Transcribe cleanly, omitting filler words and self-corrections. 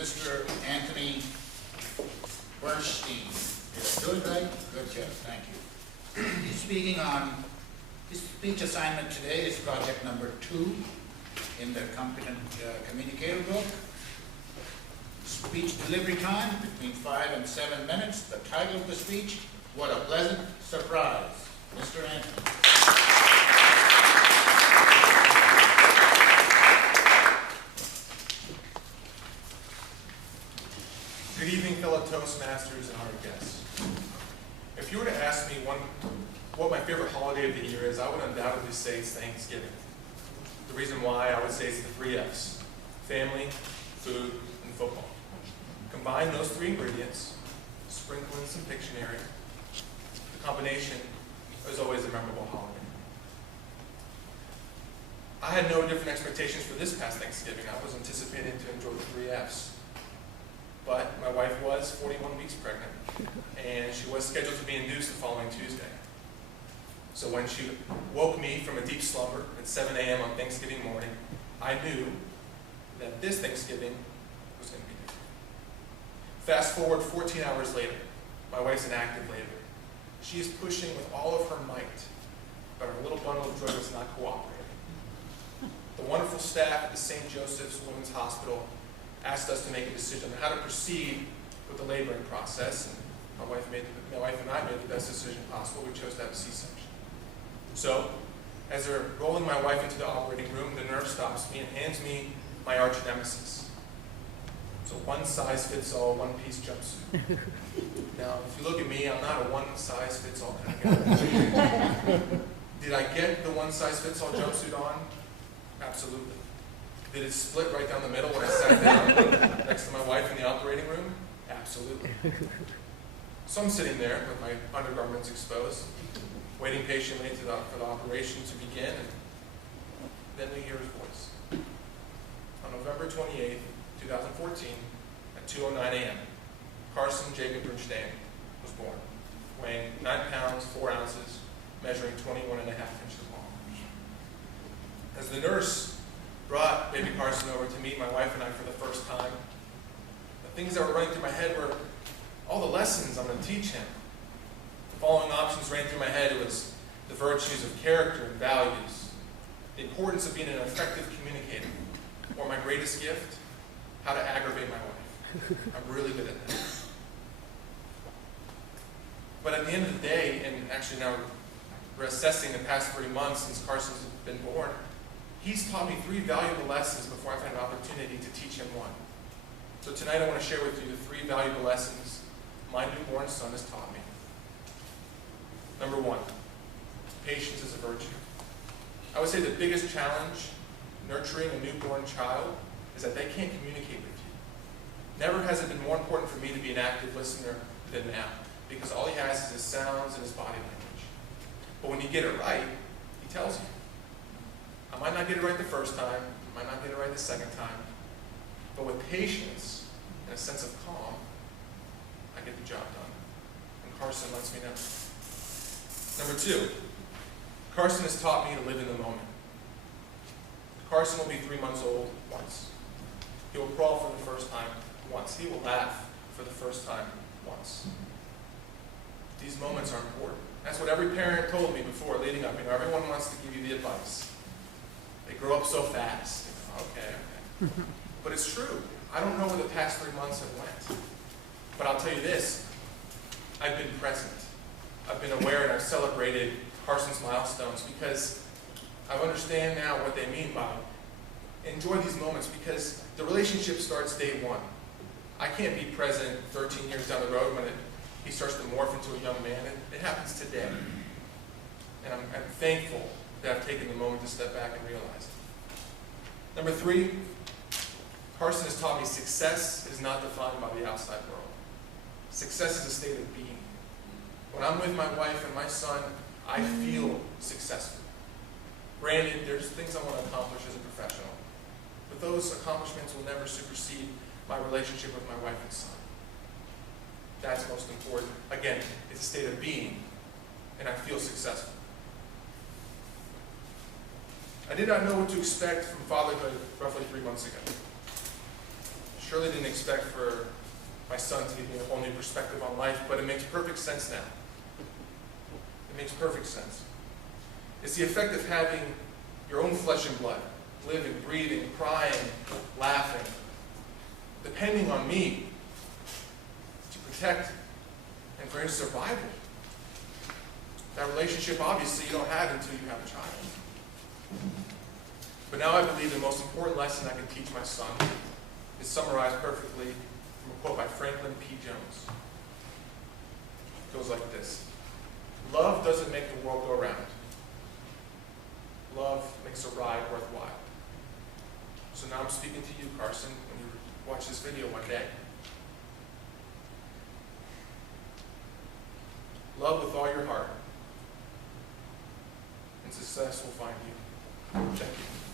Mr. Anthony Bernstein. Did I do it right? Good job, thank you. His speech assignment today is project number 2 in the Competent Communicator book. Speech delivery time between 5 and 7 minutes. The title of the speech, What a Pleasant Surprise. Mr. Anthony. Good evening, fellow Toastmasters and honored guests. If you were to ask me what my favorite holiday of the year is, I would undoubtedly say it's Thanksgiving. The reason why, I would say it's the 3 F's: family, food, and football. Combine those 3 ingredients, sprinkle in some Pictionary. The combination is always a memorable holiday. I had no different expectations for this past Thanksgiving. I was anticipating to enjoy the 3 F's. But my wife was 41 weeks pregnant, and she was scheduled to be induced the following Tuesday. So when she woke me from a deep slumber at 7 a.m. on Thanksgiving morning, I knew that this Thanksgiving was going to be different. Fast forward 14 hours later, my wife's an active labor. She is pushing with all of her might, but her little bundle of joy was not cooperating. The wonderful staff at the St. Joseph's Women's Hospital asked us to make a decision on how to proceed with the laboring process, and my wife and I made the best decision possible. We chose to have a C-section. So, as they're rolling my wife into the operating room, the nurse stops me and hands me my arch nemesis. It's a one-size-fits-all, one-piece jumpsuit. Now, if you look at me, I'm not a one-size-fits-all kind of guy. Did I get the one-size-fits-all jumpsuit on? Absolutely. Did it split right down the middle when I sat down next to my wife in the operating room? Absolutely. So I'm sitting there with my undergarments exposed, waiting patiently for the operation to begin, and then we hear his voice. On November 28, 2014, at 2:09 a.m., Carson Jacob Bernstein was born, weighing 9 pounds, 4 ounces, measuring 21.5 inches long. As the nurse brought baby Carson over to meet my wife and I for the first time, the things that were running through my head were all the lessons I'm going to teach him. The following options ran through my head. It was the virtues of character and values, the importance of being an effective communicator, or my greatest gift, how to aggravate my wife. I'm really good at that. But at the end of the day, and actually now we're assessing the past 3 months since Carson's been born, he's taught me 3 valuable lessons before I've had an opportunity to teach him 1. So tonight I want to share with you the 3 valuable lessons my newborn son has taught me. Number 1, patience is a virtue. I would say the biggest challenge nurturing a newborn child is that they can't communicate with you. Never has it been more important for me to be an active listener than now, because all he has is his sounds and his body language. But when you get it right, he tells you. I might not get it right the first time, I might not get it right the second time, but with patience and a sense of calm, I get the job done. And Carson lets me know. Number 2, Carson has taught me to live in the moment. Carson will be 3 months old once. He will crawl for the first time once. He will laugh for the first time once. These moments are important. That's what every parent told me before leading up. Everyone wants to give you the advice. They grow up so fast. Okay. But it's true. I don't know where the past 3 months have went. But I'll tell you this. I've been present. I've been aware and I've celebrated Carson's milestones because I understand now what they mean by enjoy these moments, because the relationship starts day 1. I can't be present 13 years down the road when he starts to morph into a young man. It happens today. And I'm thankful that I've taken the moment to step back and realize it. Number 3, Carson has taught me success is not defined by the outside world. Success is a state of being. When I'm with my wife and my son, I feel successful. Granted, there's things I want to accomplish as a professional, but those accomplishments will never supersede my relationship with my wife and son. That's most important. Again, it's a state of being, and I feel successful. I did not know what to expect from fatherhood roughly 3 months ago. surely didn't expect for my son to give me a whole new perspective on life, but it makes perfect sense now. It makes perfect sense. It's the effect of having your own flesh and blood, living, breathing, crying, laughing, depending on me to protect and for his survival. That relationship, obviously, you don't have until you have a child. But now I believe the most important lesson I can teach my son is summarized perfectly from a quote by Franklin P. Jones. It goes like this: love doesn't make the world go round. Love makes a ride worthwhile. So now I'm speaking to you, Carson, when you watch this video one day. Love with all your heart, and success will find you. Thank you.